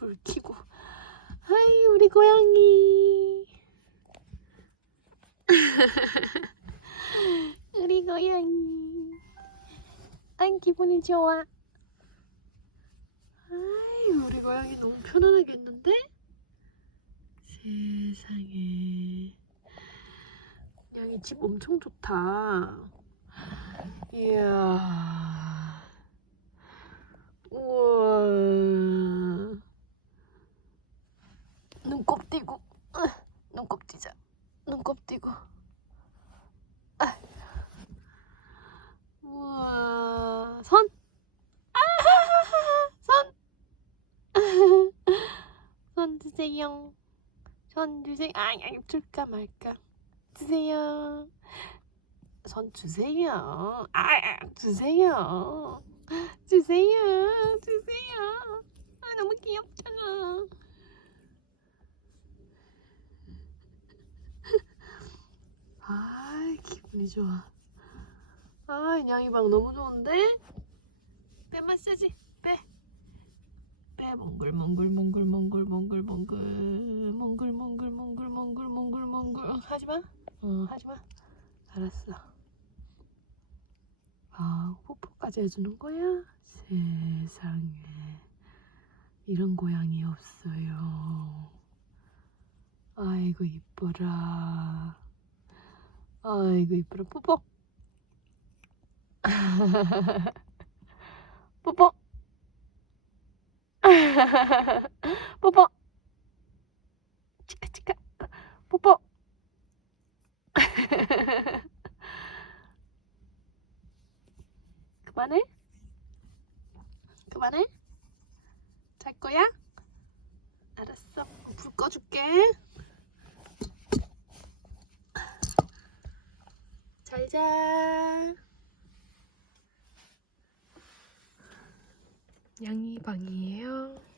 불 켜고. 아이 우리 고양이. 우리 고양이. 안 기분이 좋아. 아이 우리 고양이 너무 편안하겠는데? 세상에. 양이 집 엄청 좋다. 이야. 우와. 눈곱 띄고. 으, 눈곱 띄자. 눈곱 띄고. 아. 우와. 손. 손. 손 드세요. 손 주세요. 아, 야, 줄까 말까. 주세요. 손 주세요. 아. 주세요. 기분이 좋아. 아 인양이 방 너무 좋은데? 배 마사지. 배! 배 몽글몽글몽글몽글몽글몽글 몽글몽글몽글몽글몽글 하지마. 어 하지마. 어, 알았어. 아 뽀뽀까지 해주는 거야? 세상에. 이런 고양이 없어요. 아이고 이뻐라. 아이고, 이뻐라. 뽀뽀. 뽀뽀. 뽀뽀. 치카, 치카. 뽀뽀. 그만해? 그만해? 잘 거야? 알았어. 불 꺼줄게. 잘 자. 양이 방이에요.